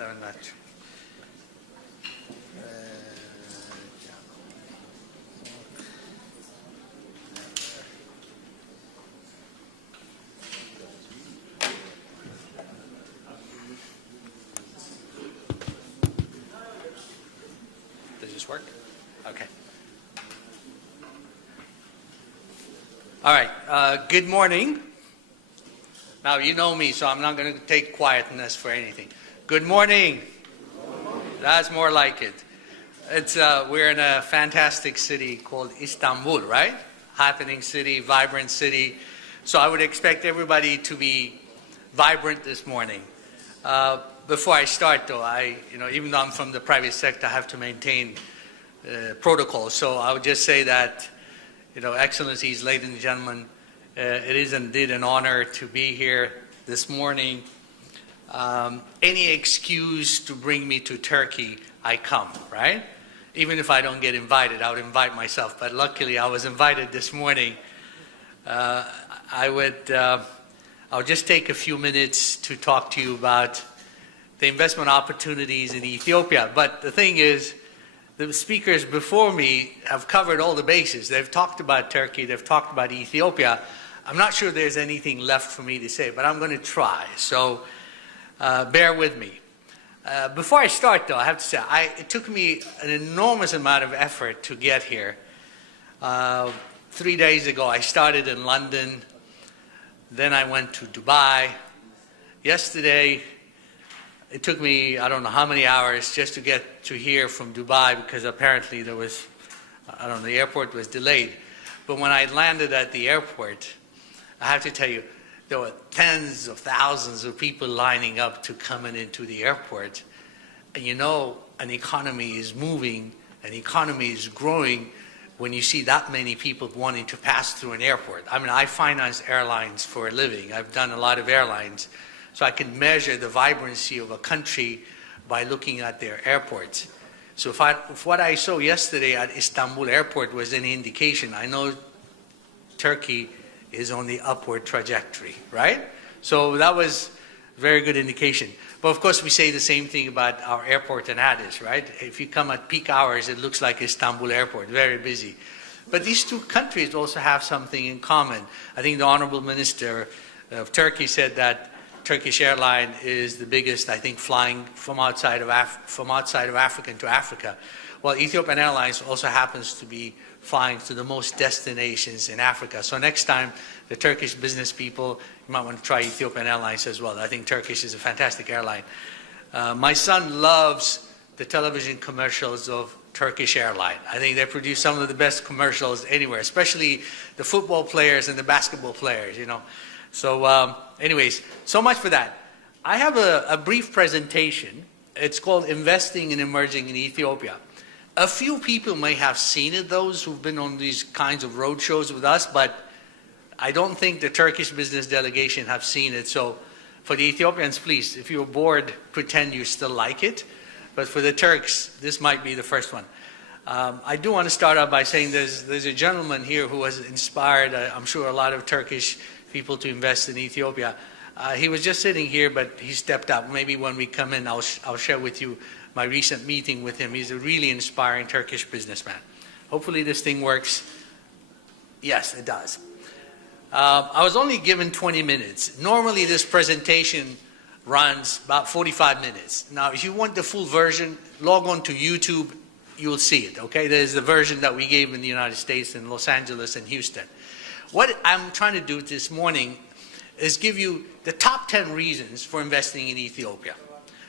Devam et. Does this work? Okay. All right. Good morning. Now, you know me, so I'm not going to take quietness for anything. Good morning. That's more like it. We're in a fantastic city called Istanbul, right? Happening city, vibrant city. So I would expect everybody to be vibrant this morning. Before I start, though, even though I'm from the private sector, I have to maintain protocol. So I would just say that, Excellencies, ladies and gentlemen, it is indeed an honor to be here this morning. Any excuse to bring me to Turkey, I come, right? Even if I don't get invited, I would invite myself. But luckily, I was invited this morning. I'll just take a few minutes to talk to you about the investment opportunities in Ethiopia. But the thing is, the speakers before me have covered all the bases. They've talked about Turkey, they've talked about Ethiopia. I'm not sure there's anything left for me to say, but I'm going to try. So bear with me. Before I start, though, I have to say, it took me an enormous amount of effort to get here. 3 days ago, I started in London. Then I went to Dubai. Yesterday, it took me, I don't know how many hours just to get to here from Dubai because apparently the airport was delayed. But when I landed at the airport, I have to tell you, there were tens of thousands of people lining up to come into the airport. And an economy is moving, an economy is growing when you see that many people wanting to pass through an airport. I mean, I finance airlines for a living. I've done a lot of airlines. So I can measure the vibrancy of a country by looking at their airports. So if what I saw yesterday at Istanbul airport was any indication, I know Turkey is on the upward trajectory, right? So that was a very good indication. But of course, we say the same thing about our airport in Addis, right? If you come at peak hours, it looks like Istanbul airport, very busy. But these two countries also have something in common. I think the Honorable Minister of Turkey said that Turkish airline is the biggest, I think, flying from outside of Africa into Africa. Well, Ethiopian Airlines also happens to be flying to the most destinations in Africa. So next time, the Turkish business people, you might want to try Ethiopian Airlines as well. I think Turkish is a fantastic airline. My son loves the television commercials of Turkish airline. I think they produce some of the best commercials anywhere, especially the football players and the basketball players, So anyways, so much for that. I have a brief presentation. It's called Investing and Emerging in Ethiopia. A few people may have seen it, those who've been on these kinds of road shows with us, but I don't think the Turkish business delegation have seen it. So for the Ethiopians, please, if you're bored, pretend you still like it. But for the Turks, this might be the first one. I do want to start out by saying there's a gentleman here who has inspired, I'm sure, a lot of Turkish people to invest in Ethiopia. He was just sitting here, but he stepped up. Maybe when we come in, I'll share with you my recent meeting with him. He's a really inspiring Turkish businessman. Hopefully this thing works. Yes, it does. I was only given 20 minutes. Normally this presentation runs about 45 minutes. Now, if you want the full version, log on to YouTube. You'll see it, okay? There's the version that we gave in the United States, in Los Angeles and Houston. What I'm trying to do this morning is give you the top 10 reasons for investing in Ethiopia.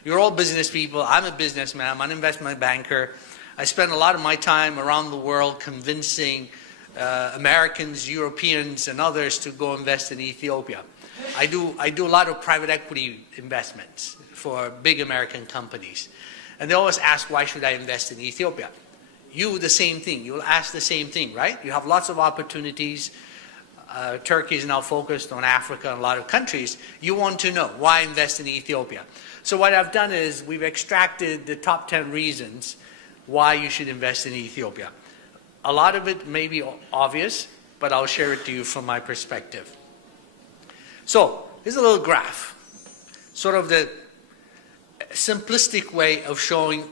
You're all business people. I'm a businessman. I'm an investment banker. I spend a lot of my time around the world convincing Americans, Europeans, and others to go invest in Ethiopia. I do a lot of private equity investments for big American companies. And they always ask, why should I invest in Ethiopia? You, the same thing. You'll ask the same thing, right? You have lots of opportunities. Turkey is now focused on Africa and a lot of countries. You want to know, why invest in Ethiopia? So what I've done is we've extracted the top 10 reasons why you should invest in Ethiopia. A lot of it may be obvious, but I'll share it to you from my perspective. So here's a little graph, sort of the simplistic way of showing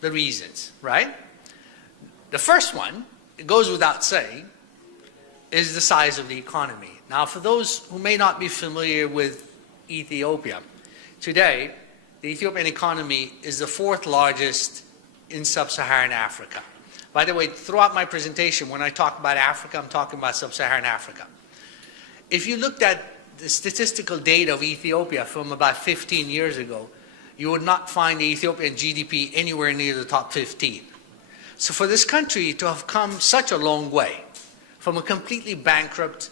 the reasons, right? The first one, it goes without saying, is the size of the economy. Now, for those who may not be familiar with Ethiopia, today, the Ethiopian economy is the fourth largest in sub-Saharan Africa. By the way, throughout my presentation, when I talk about Africa, I'm talking about sub-Saharan Africa. If you looked at the statistical data of Ethiopia from about 15 years ago, you would not find the Ethiopian GDP anywhere near the top 15. So for this country to have come such a long way, from a completely bankrupt,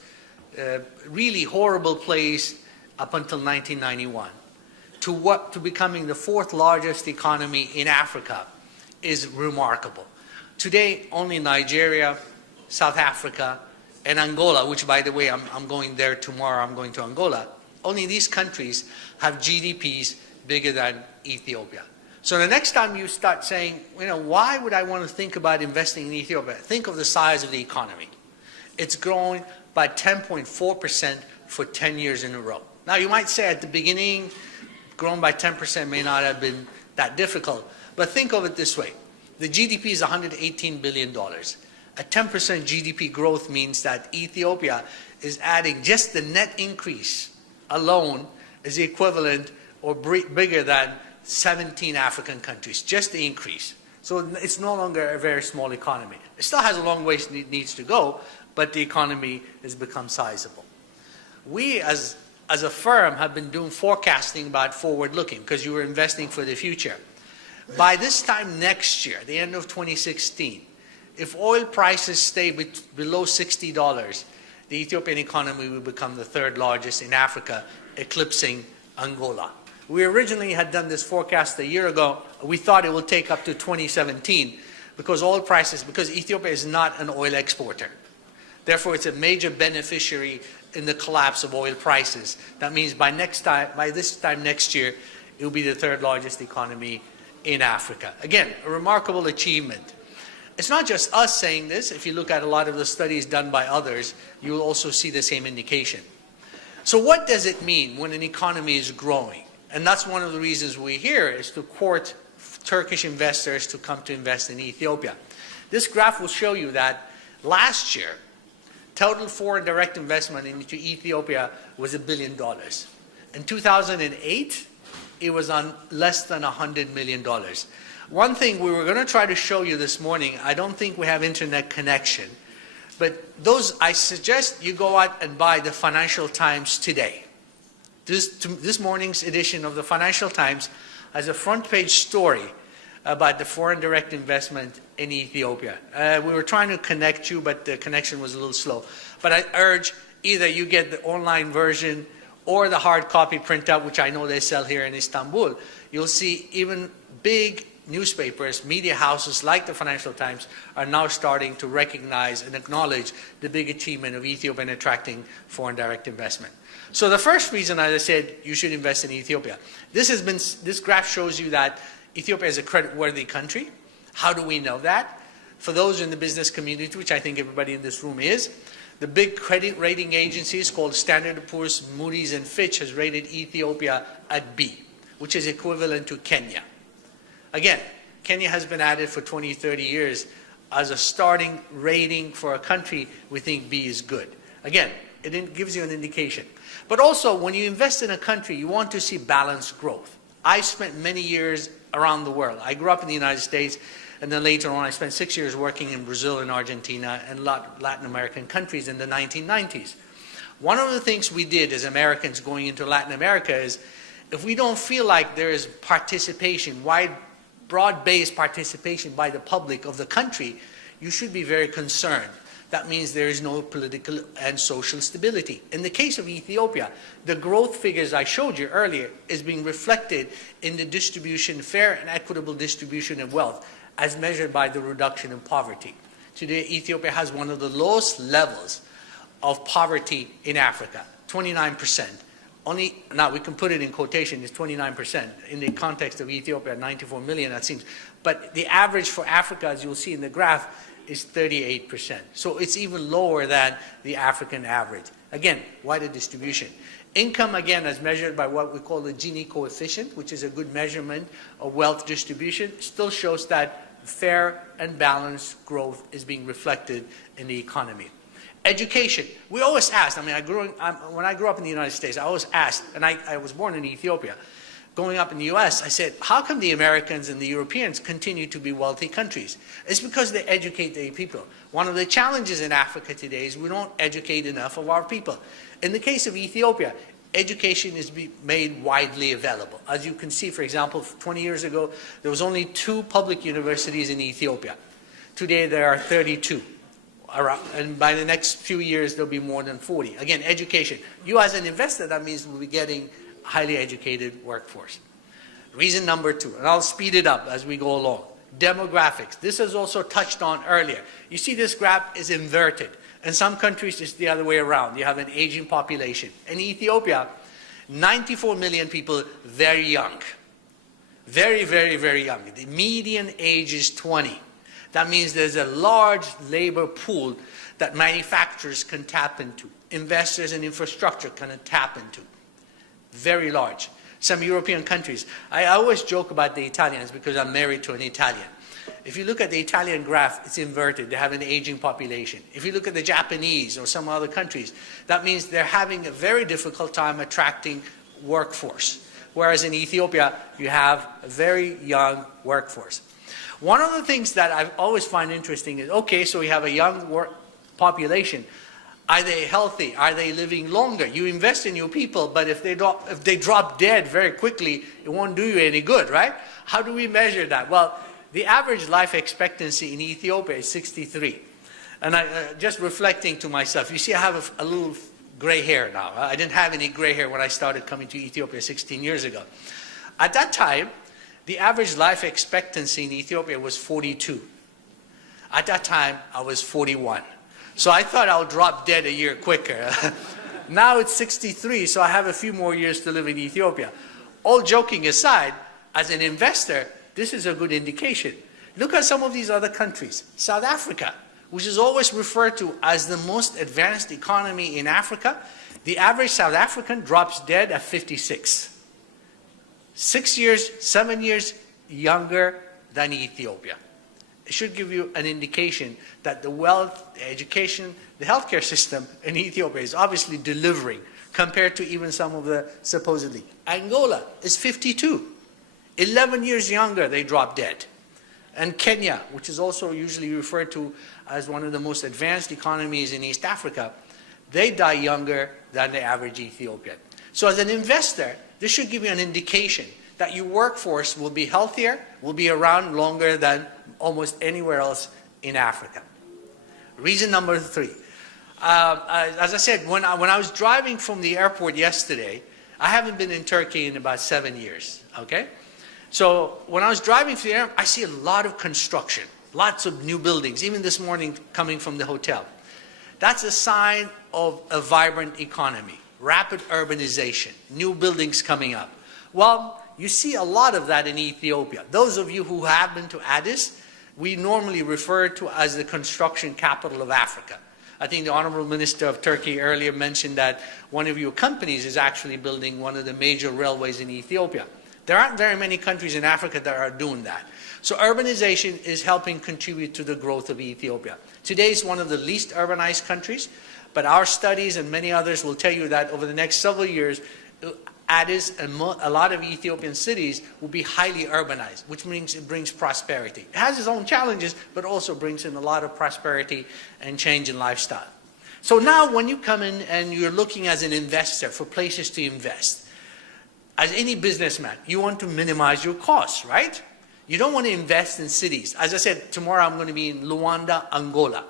really horrible place up until 1991, to becoming the fourth largest economy in Africa is remarkable. Today, only Nigeria, South Africa, and Angola, which by the way, I'm going there tomorrow, I'm going to Angola, only these countries have GDPs bigger than Ethiopia. So the next time you start saying, why would I want to think about investing in Ethiopia? Think of the size of the economy. It's growing by 10.4% for 10 years in a row. Now you might say at the beginning, growing by 10% may not have been that difficult, but think of it this way. The GDP is $118 billion. A 10% GDP growth means that Ethiopia is adding, just the net increase alone is equivalent or bigger than 17 African countries, just the increase. So it's no longer a very small economy. It still has a long ways it needs to go, but the economy has become sizable. We as a firm have been doing forecasting about forward-looking because you were investing for the future. By this time next year, the end of 2016, if oil prices stay below $60, the Ethiopian economy will become the third largest in Africa, eclipsing Angola. We originally had done this forecast a year ago. We thought it would take up to 2017 because Ethiopia is not an oil exporter. Therefore, it's a major beneficiary in the collapse of oil prices. That means by this time next year, it will be the third largest economy in Africa. Again, a remarkable achievement. It's not just us saying this. If you look at a lot of the studies done by others, you will also see the same indication. So what does it mean when an economy is growing? And that's one of the reasons we're here, is to court Turkish investors to come to invest in Ethiopia. This graph will show you that last year, total foreign direct investment into Ethiopia was $1 billion. In 2008, it was on less than $100 million. One thing we were going to try to show you this morning, I don't think we have internet connection, but I suggest you go out and buy the Financial Times today. This morning's edition of the Financial Times has a front page story about the foreign direct investment in Ethiopia. We were trying to connect you, but the connection was a little slow. But I urge either you get the online version or the hard copy printout, which I know they sell here in Istanbul. You'll see even big newspapers, media houses like the Financial Times are now starting to recognize and acknowledge the big achievement of Ethiopia in attracting foreign direct investment. So the first reason, as I said, you should invest in Ethiopia. This graph shows you that Ethiopia is a creditworthy country. How do we know that? For those in the business community, which I think everybody in this room is, the big credit rating agencies called Standard & Poor's, Moody's, and Fitch has rated Ethiopia at B, which is equivalent to Kenya. Again, Kenya has been added for 20, 30 years as a starting rating for a country. We think B is good. Again, it gives you an indication. But also, when you invest in a country, you want to see balanced growth. I spent many years around the world. I grew up in the United States, and then later on I spent 6 years working in Brazil and Argentina and Latin American countries in the 1990s. One of the things we did as Americans going into Latin America is, if we don't feel like there is participation, broad-based participation by the public of the country, you should be very concerned. That means there is no political and social stability. In the case of Ethiopia, the growth figures I showed you earlier is being reflected in the distribution, fair and equitable distribution of wealth, as measured by the reduction in poverty. Today, Ethiopia has one of the lowest levels of poverty in Africa, 29%. Now we can put it in quotation, it's 29%. In the context of Ethiopia, 94 million, that seems. But the average for Africa, as you'll see in the graph, is 38%. So it's even lower than the African average. Again, wider distribution. Income, again, as measured by what we call the Gini coefficient, which is a good measurement of wealth distribution, still shows that fair and balanced growth is being reflected in the economy. Education. We always asked, when I grew up in the United States, I always asked, and I was born in Ethiopia. Growing up in the US, I said, how come the Americans and the Europeans continue to be wealthy countries? It's because they educate their people. One of the challenges in Africa today is we don't educate enough of our people. In the case of Ethiopia, education is made widely available. As you can see, for example, 20 years ago, there was only 2 public universities in Ethiopia. Today, there are 32. And by the next few years, there'll be more than 40. Again, education. You as an investor, that means we'll be getting highly educated workforce. Reason number 2, and I'll speed it up as we go along. Demographics. This is also touched on earlier. You see this graph is inverted. In some countries, it's the other way around. You have an aging population. In Ethiopia, 94 million people, very young. Very, very, very young. The median age is 20. That means there's a large labor pool that manufacturers can tap into. Investors and infrastructure can tap into. Very large. Some European countries. I always joke about the Italians because I'm married to an Italian. If you look at the Italian graph, it's inverted. They have an aging population. If you look at the Japanese or some other countries, that means they're having a very difficult time attracting workforce. Whereas in Ethiopia, you have a very young workforce. One of the things that I always find interesting is, okay, so we have a young population. Are they healthy? Are they living longer? You invest in your people, but if they drop dead very quickly, it won't do you any good, right? How do we measure that? Well, the average life expectancy in Ethiopia is 63. And just reflecting to myself, you see I have a little gray hair now. I didn't have any gray hair when I started coming to Ethiopia 16 years ago. At that time, the average life expectancy in Ethiopia was 42. At that time, I was 41. So I thought I'll drop dead a year quicker. Now it's 63, so I have a few more years to live in Ethiopia. All joking aside, as an investor, this is a good indication. Look at some of these other countries. South Africa, which is always referred to as the most advanced economy in Africa, the average South African drops dead at 56. 6 years, 7 years younger than Ethiopia. It should give you an indication that the wealth, the education, the healthcare system in Ethiopia is obviously delivering compared to even some of the supposedly. Angola is 52. 11 years younger, they drop dead. And Kenya, which is also usually referred to as one of the most advanced economies in East Africa, they die younger than the average Ethiopian. So as an investor, this should give you an indication that your workforce will be healthier, will be around longer than almost anywhere else in Africa. Reason number 3. As I said, when I was driving from the airport yesterday, I haven't been in Turkey in about 7 years, okay? So when I was driving through the airport, I see a lot of construction, lots of new buildings, even this morning coming from the hotel. That's a sign of a vibrant economy, rapid urbanization, new buildings coming up. Well, you see a lot of that in Ethiopia. Those of you who have been to Addis, we normally refer to as the construction capital of Africa. I think the Honorable Minister of Turkey earlier mentioned that one of your companies is actually building one of the major railways in Ethiopia. There aren't very many countries in Africa that are doing that. So urbanization is helping contribute to the growth of Ethiopia. Today is one of the least urbanized countries, but our studies and many others will tell you that over the next several years, Addis and a lot of Ethiopian cities will be highly urbanized, which means it brings prosperity. It has its own challenges, but also brings in a lot of prosperity and change in lifestyle. So now when you come in and you're looking as an investor for places to invest, as any businessman, you want to minimize your costs, right? You don't want to invest in cities. As I said, tomorrow I'm going to be in Luanda, Angola,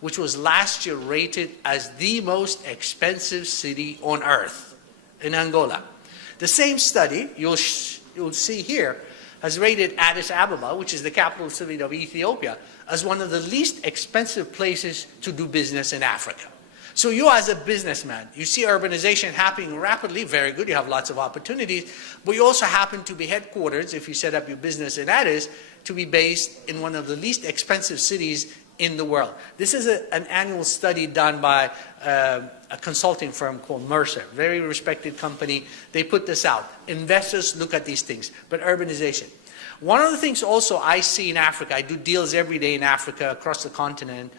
which was last year rated as the most expensive city on earth in Angola. The same study, you'll see here, has rated Addis Ababa, which is the capital city of Ethiopia, as one of the least expensive places to do business in Africa. So you as a businessman, you see urbanization happening rapidly, very good, you have lots of opportunities, but you also happen to be headquartered, if you set up your business in Addis, to be based in one of the least expensive cities in the world. This is an annual study done by a consulting firm called Mercer, very respected company. They put this out. Investors look at these things, but urbanization. One of the things also I see in Africa, I do deals every day in Africa, across the continent.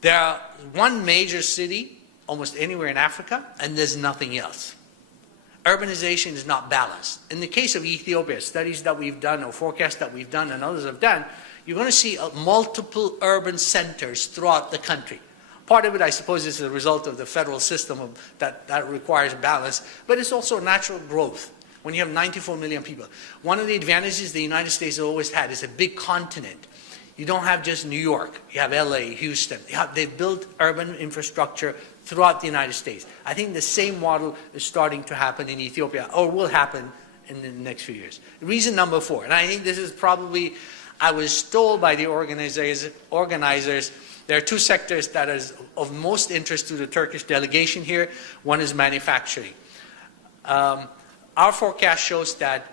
There are one major city almost anywhere in Africa, and there's nothing else. Urbanization is not balanced. In the case of Ethiopia, studies that we've done or forecasts that we've done and others have done, you're going to see multiple urban centers throughout the country. Part of it, I suppose, is a result of the federal system that requires balance, but it's also natural growth. When you have 94 million people. One of the advantages the United States has always had is a big continent. You don't have just New York. You have LA, Houston. They've built urban infrastructure throughout the United States. I think the same model is starting to happen in Ethiopia, or will happen in the next few years. Reason number 4, and I think this is probably, I was told by the organizers, there are 2 sectors that is of most interest to the Turkish delegation here. One is manufacturing. Our forecast shows that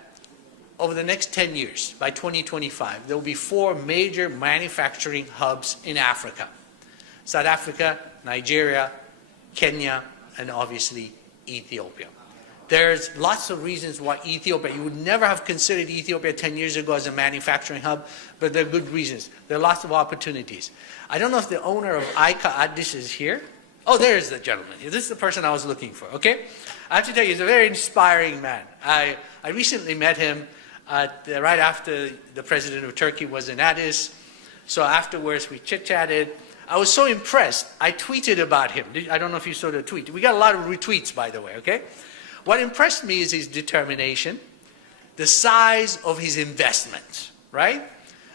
over the next 10 years, by 2025, there will be 4 major manufacturing hubs in Africa. South Africa, Nigeria, Kenya, and obviously Ethiopia. There's lots of reasons why Ethiopia, you would never have considered Ethiopia 10 years ago as a manufacturing hub, but there are good reasons. There are lots of opportunities. I don't know if the owner of Ika Addis is here. Oh, there is the gentleman. This is the person I was looking for, okay? I have to tell you, he's a very inspiring man. I recently met him right after the president of Turkey was in Addis. So afterwards, we chit-chatted. I was so impressed. I tweeted about him. I don't know if you saw the tweet. We got a lot of retweets, by the way, okay? What impressed me is his determination, the size of his investment, right?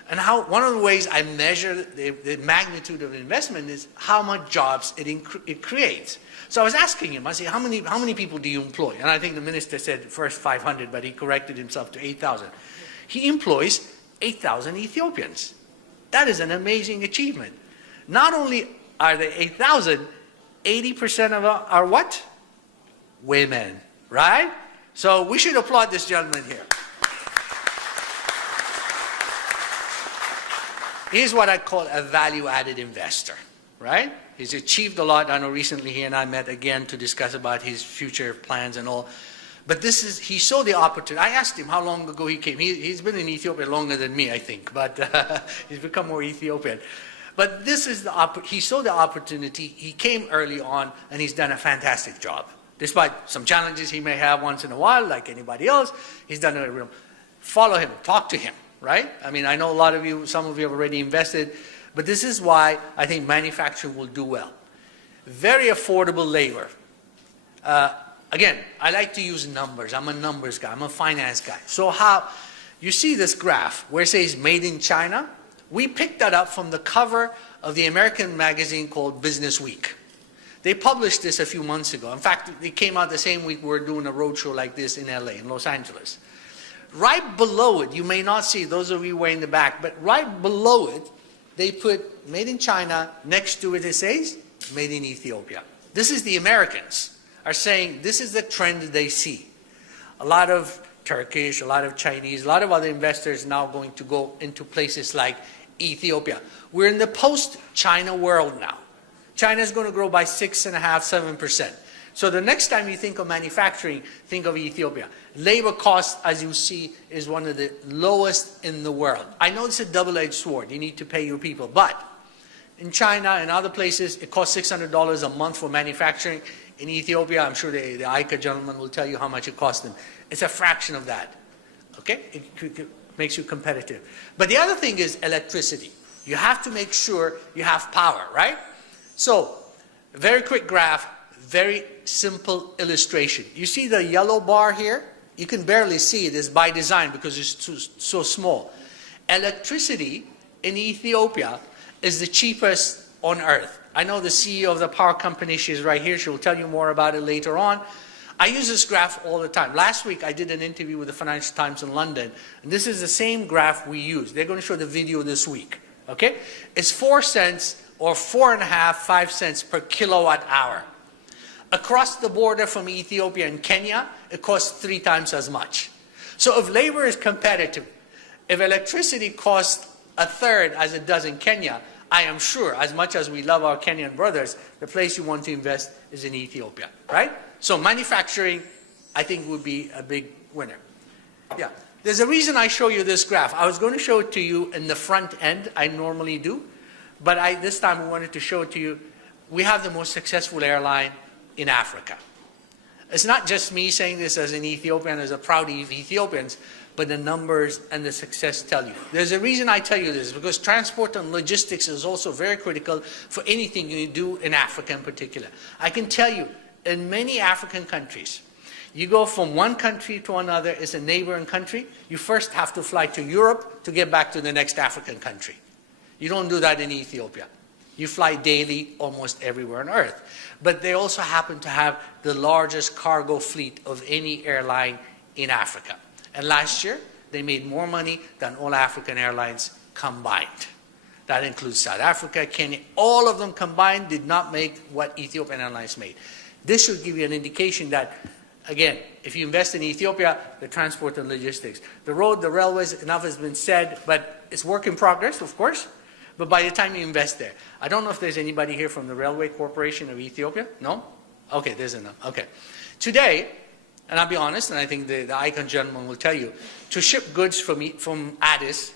And how one of the ways I measure the magnitude of investment is how much jobs it creates. So I was asking him, I said, how many people do you employ? And I think the minister said first 500, but he corrected himself to 8,000. He employs 8,000 Ethiopians. That is an amazing achievement. Not only are they 8,000, 80% of them are what? Women, right? So we should applaud this gentleman here. He's what I call a value-added investor, right? He's achieved a lot. I know recently he and I met again to discuss about his future plans and all. But he saw the opportunity. I asked him how long ago he came. He's been in Ethiopia longer than me, I think, but he's become more Ethiopian. But this is he saw the opportunity. He came early on, and he's done a fantastic job. Despite some challenges he may have once in a while, like anybody else, he's done it. Follow him, talk to him, right? I mean, I know a lot of you, some of you have already invested, but this is why I think manufacturing will do well. Very affordable labor. Again, I like to use numbers. I'm a numbers guy. I'm a finance guy. So you see this graph where it says made in China? We picked that up from the cover of the American magazine called Business Week. They published this a few months ago. In fact, it came out the same week we were doing a roadshow like this in LA, in Los Angeles. Right below it, you may not see, those of you who are in the back, but right below it, they put made in China. Next to it, it says made in Ethiopia. This is the Americans are saying this is the trend they see. A lot of Turkish, a lot of Chinese, a lot of other investors now going to go into places like Ethiopia. We're in the post-China world now. China is going to grow by 6.5%, 7%. So the next time you think of manufacturing, think of Ethiopia. Labor cost, as you see, is one of the lowest in the world. I know it's a double-edged sword. You need to pay your people. But in China and other places, it costs $600 a month for manufacturing. In Ethiopia, I'm sure the ICA gentleman will tell you how much it costs them. It's a fraction of that. Okay? It makes you competitive. But the other thing is electricity. You have to make sure you have power, right? So, very quick graph, very simple illustration. You see the yellow bar here? You can barely see it. It's by design because it's so small. Electricity in Ethiopia is the cheapest on earth. I know the CEO of the power company, she's right here. She'll tell you more about it later on. I use this graph all the time. Last week, I did an interview with the Financial Times in London, and this is the same graph we use. They're going to show the video this week, okay? It's 4 cents or 4.5, 5 cents per kilowatt hour. Across the border from Ethiopia and Kenya, it costs 3 times as much. So if labor is competitive, if electricity costs a third as it does in Kenya, I am sure, as much as we love our Kenyan brothers, the place you want to invest is in Ethiopia, right? So manufacturing, I think, would be a big winner. Yeah. There's a reason I show you this graph. I was going to show it to you in the front end. I normally do. But this time I wanted to show it to you. We have the most successful airline in Africa. It's not just me saying this as an Ethiopian, as a proud Ethiopians, but the numbers and the success tell you. There's a reason I tell you this, because transport and logistics is also very critical for anything you do in Africa in particular. I can tell you, in many African countries, you go from one country to another as a neighboring country, you first have to fly to Europe to get back to the next African country. You don't do that in Ethiopia. You fly daily almost everywhere on earth. But they also happen to have the largest cargo fleet of any airline in Africa. And last year, they made more money than all African airlines combined. That includes South Africa, Kenya. All of them combined did not make what Ethiopian Airlines made. This should give you an indication that, again, if you invest in Ethiopia, the transport and logistics. The road, the railways, enough has been said, but it's work in progress, of course. But by the time you invest there, I don't know if there's anybody here from the Railway Corporation of Ethiopia. No? Okay, there's enough. Okay. Today, and I'll be honest, and I think the icon gentleman will tell you, to ship goods from Addis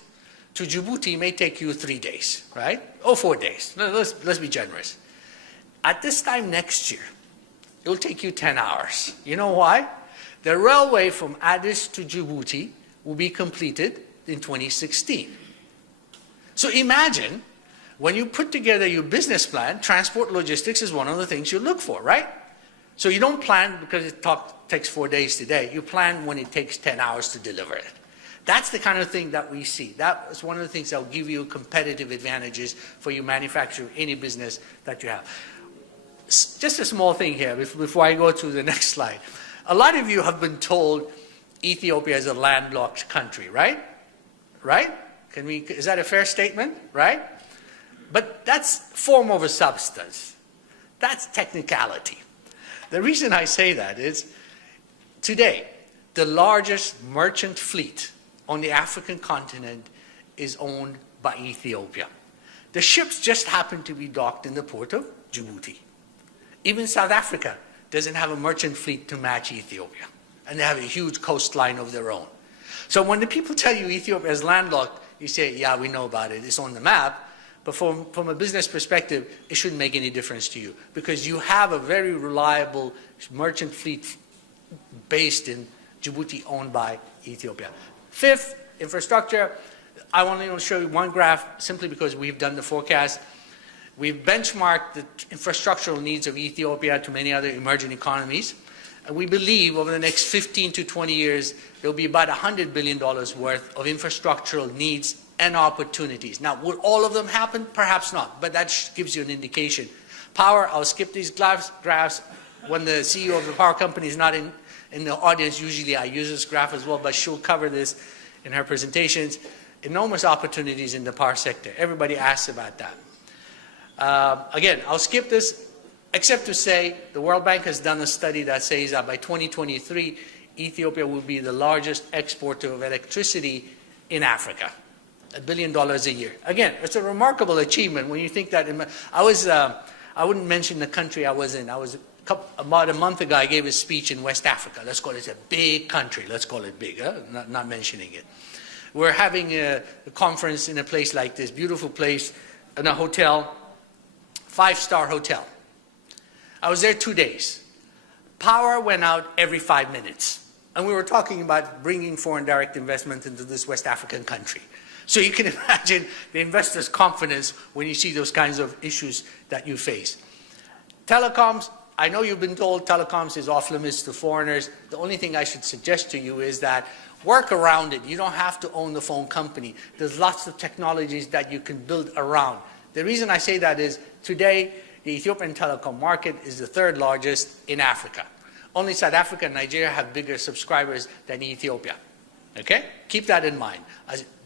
to Djibouti may take you 3 days, right? Or 4 days. Let's be generous. At this time next year, it will take you 10 hours. You know why? The railway from Addis to Djibouti will be completed in 2016. So imagine, when you put together your business plan, transport logistics is one of the things you look for, right? So you don't plan because it takes 4 days today. You plan when it takes 10 hours to deliver it. That's the kind of thing that we see. That is one of the things that will give you competitive advantages for you manufacture any business that you have. Just a small thing here before I go to the next slide. A lot of you have been told Ethiopia is a landlocked country, right? Right? Is that a fair statement? Right? But that's form over substance. That's technicality. The reason I say that is, today, the largest merchant fleet on the African continent is owned by Ethiopia. The ships just happen to be docked in the port of Djibouti. Even South Africa doesn't have a merchant fleet to match Ethiopia. And they have a huge coastline of their own. So when the people tell you Ethiopia is landlocked, you say, yeah, we know about it, it's on the map. But from a business perspective, it shouldn't make any difference to you, because you have a very reliable merchant fleet based in Djibouti owned by Ethiopia. Fifth, infrastructure. I want to show you one graph simply because we've done the forecast. We've benchmarked the infrastructural needs of Ethiopia to many other emerging economies. And we believe over the next 15 to 20 years, there will be about $100 billion worth of infrastructural needs and opportunities. Now, will all of them happen? Perhaps not, but that gives you an indication. Power, I'll skip these graphs. When the CEO of the power company is not in the audience, usually I use this graph as well, but she'll cover this in her presentations. Enormous opportunities in the power sector. Everybody asks about that. Again, I'll skip this, except to say the World Bank has done a study that says that by 2023, Ethiopia will be the largest exporter of electricity in Africa. $1 billion a year. Again, it's a remarkable achievement when you think that. I wouldn't mention the country I was in. About a month ago, I gave a speech in West Africa. Let's call it a big country. Let's call it big, not mentioning it. We're having a conference in a place like this, beautiful place, in a hotel, 5-star hotel. I was there 2 days. Power went out every 5 minutes. And we were talking about bringing foreign direct investment into this West African country. So you can imagine the investor's confidence when you see those kinds of issues that you face. Telecoms, I know you've been told telecoms is off limits to foreigners. The only thing I should suggest to you is that work around it. You don't have to own the phone company. There's lots of technologies that you can build around. The reason I say that is today, the Ethiopian telecom market is the 3rd largest in Africa. Only South Africa and Nigeria have bigger subscribers than Ethiopia. Okay? Keep that in mind.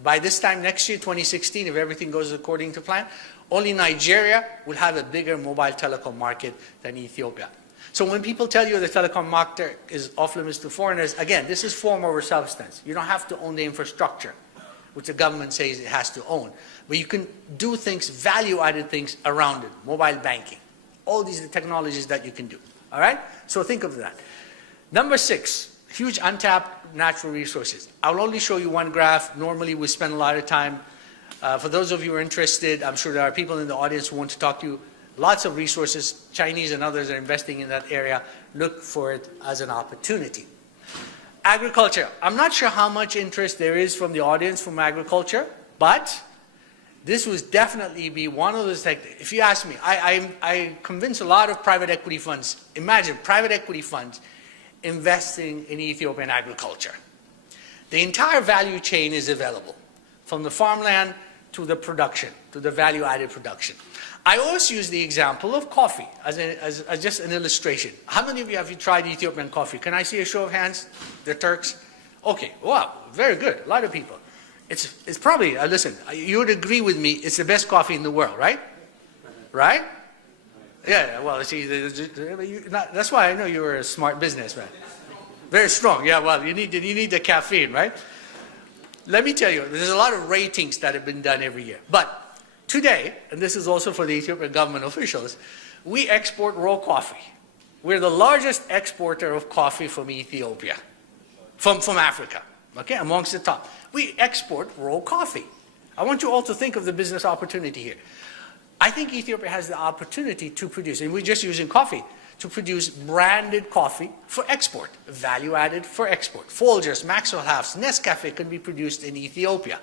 By this time next year, 2016, if everything goes according to plan, only Nigeria will have a bigger mobile telecom market than Ethiopia. So when people tell you the telecom market is off limits to foreigners, again, this is form over substance. You don't have to own the infrastructure. which the government says it has to own. But you can do things, value-added things around it, mobile banking. All these are the technologies that you can do, all right? So think of that. Number 6, huge untapped natural resources. I'll only show you one graph. Normally we spend a lot of time. For those of you who are interested, I'm sure there are people in the audience who want to talk to you. Lots of resources, Chinese and others are investing in that area. Look for it as an opportunity. Agriculture. I'm not sure how much interest there is from the audience from agriculture, but this would definitely be one of those sectors. If you ask me, I convince a lot of private equity funds. Imagine private equity funds investing in Ethiopian agriculture. The entire value chain is available, from the farmland to the production, to the value-added production. I always use the example of coffee as just an illustration. How many of you have tried Ethiopian coffee? Can I see a show of hands? The Turks? Okay, wow, very good, a lot of people. It's probably, listen, you would agree with me, it's the best coffee in the world, right? Right? Yeah, well, see, that's why I know you're a smart businessman. Very strong, yeah, well, you need the caffeine, right? Let me tell you, there's a lot of ratings that have been done every year. But today, and this is also for the Ethiopian government officials, we export raw coffee. We're the largest exporter of coffee from Ethiopia, from Africa, okay, amongst the top. We export raw coffee. I want you all to think of the business opportunity here. I think Ethiopia has the opportunity to produce, and we're just using coffee, to produce branded coffee for export, value-added for export. Folgers, Maxwell House, Nescafe can be produced in Ethiopia,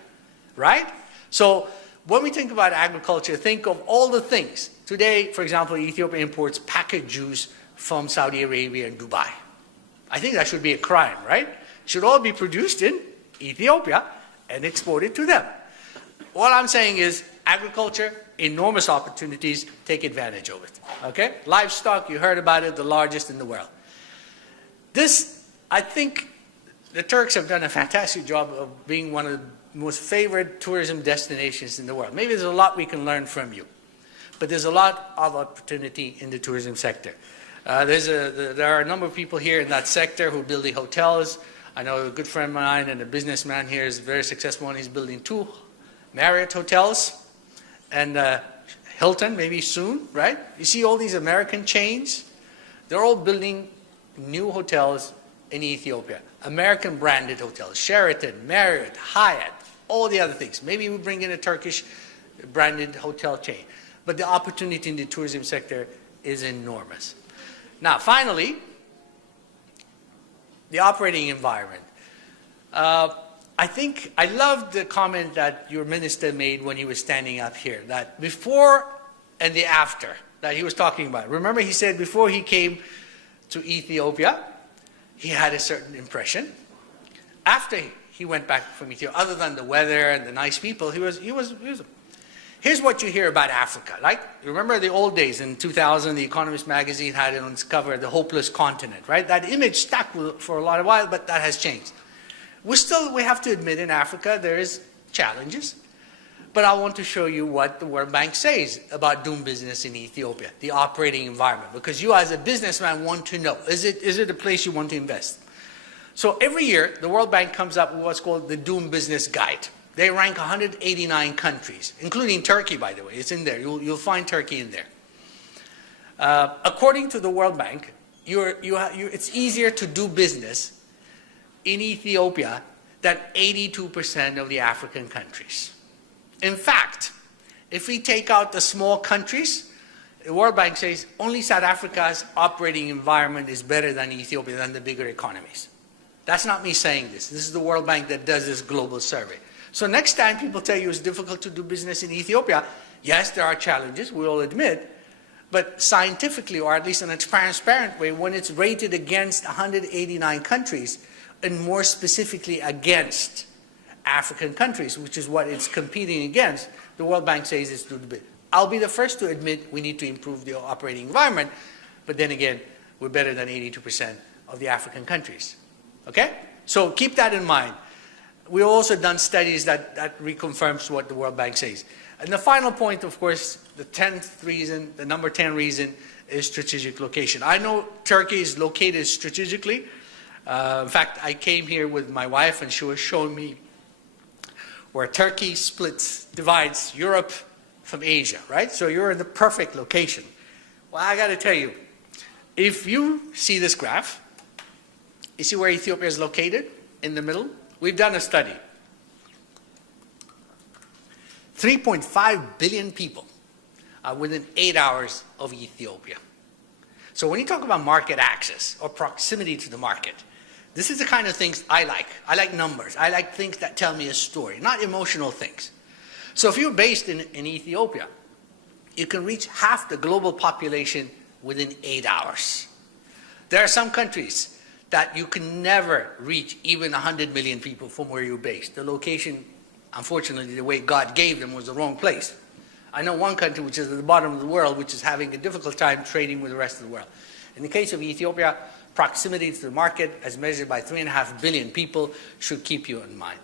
right? So when we think about agriculture, think of all the things. Today, for example, Ethiopia imports packaged juice from Saudi Arabia and Dubai. I think that should be a crime, right? It should all be produced in Ethiopia and exported to them. All I'm saying is agriculture, enormous opportunities, take advantage of it, okay? Livestock, you heard about it, the largest in the world. This, I think the Turks have done a fantastic job of being one of the most favored tourism destinations in the world. Maybe there's a lot we can learn from you, but there's a lot of opportunity in the tourism sector. There are a number of people here in that sector who are building hotels. I know a good friend of mine and a businessman here is very successful, and he's building 2 Marriott hotels. And Hilton, maybe soon, right? You see all these American chains? They're all building new hotels in Ethiopia. American branded hotels. Sheraton, Marriott, Hyatt, all the other things. Maybe we bring in a Turkish branded hotel chain. But the opportunity in the tourism sector is enormous. Now, finally, the operating environment. I think I loved the comment that your minister made when he was standing up here, that before and the after that he was talking about. Remember, he said before he came to Ethiopia, he had a certain impression. After he went back from Ethiopia, other than the weather and the nice people, he was. Here's what you hear about Africa. Like, remember the old days in 2000, The Economist magazine had it on its cover, the hopeless continent, right? That image stuck for a lot of while, but that has changed. We have to admit in Africa there is challenges, but I want to show you what the World Bank says about doing business in Ethiopia, the operating environment, because you as a businessman want to know, is it a place you want to invest? So every year, the World Bank comes up with what's called the Doing Business Guide. They rank 189 countries, including Turkey, by the way. It's in there. You'll find Turkey in there. According to the World Bank, it's easier to do business in Ethiopia than 82% of the African countries. In fact, if we take out the small countries, the World Bank says only South Africa's operating environment is better than Ethiopia, than the bigger economies. That's not me saying this. This is the World Bank that does this global survey. So next time people tell you it's difficult to do business in Ethiopia, yes, there are challenges, we all admit, but scientifically, or at least in a transparent way, when it's rated against 189 countries, and more specifically against African countries, which is what it's competing against, the World Bank says it's doing good. I'll be the first to admit we need to improve the operating environment, but then again, we're better than 82% of the African countries. Okay? So keep that in mind. We've also done studies that reconfirms what the World Bank says. And the final point, of course, the 10th reason, the number 10 reason, is strategic location. I know Turkey is located strategically. In fact, I came here with my wife and she was showing me where Turkey divides Europe from Asia, right? So you're in the perfect location. Well, I got to tell you, if you see this graph, you see where Ethiopia is located in the middle? We've done a study. 3.5 billion people are within 8 hours of Ethiopia. So when you talk about market access or proximity to the market, this is the kind of things I like. I like numbers. I like things that tell me a story, not emotional things. So if you're based in Ethiopia, you can reach half the global population within 8 hours. There are some countries that you can never reach even 100 million people from where you're based. The location, unfortunately, the way God gave them was the wrong place. I know one country which is at the bottom of the world, which is having a difficult time trading with the rest of the world. In the case of Ethiopia, proximity to the market, as measured by 3.5 billion people, should keep you in mind.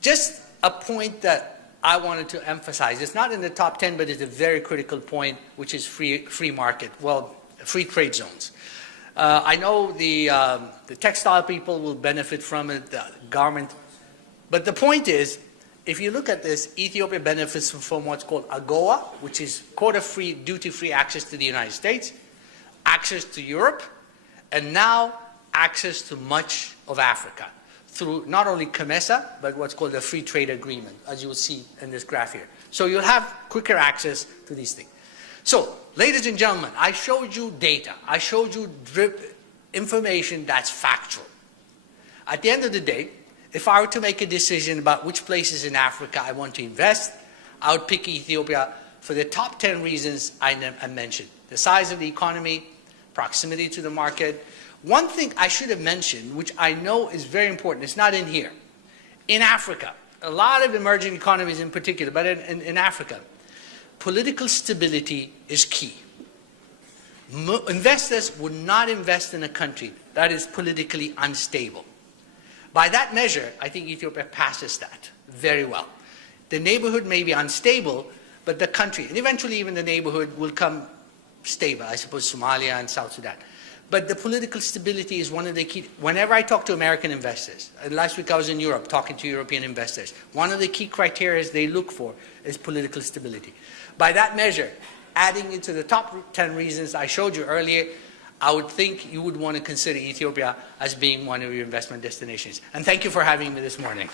Just a point that I wanted to emphasize. It's not in the top 10, but it's a very critical point, which is free market, well, free trade zones. I know the textile people will benefit from it, the garment. But the point is, if you look at this, Ethiopia benefits from what's called AGOA, which is quota-free, duty-free access to the United States, access to Europe, and now access to much of Africa through not only COMESA, but what's called a free trade agreement, as you will see in this graph here. So you'll have quicker access to these things. So, ladies and gentlemen, I showed you data. I showed you information that's factual. At the end of the day, if I were to make a decision about which places in Africa I want to invest, I would pick Ethiopia for the top 10 reasons I mentioned. The size of the economy, proximity to the market. One thing I should have mentioned, which I know is very important, it's not in here. In Africa, a lot of emerging economies in particular, but in Africa, political stability is key. Investors would not invest in a country that is politically unstable. By that measure, I think Ethiopia passes that very well. The neighborhood may be unstable, but the country, and eventually even the neighborhood, will come stable. I suppose Somalia and South Sudan. But the political stability is one of the key. Whenever I talk to American investors, last week I was in Europe talking to European investors, one of the key criteria they look for is political stability. By that measure, adding into the top 10 reasons I showed you earlier, I would think you would want to consider Ethiopia as being one of your investment destinations. And thank you for having me this morning.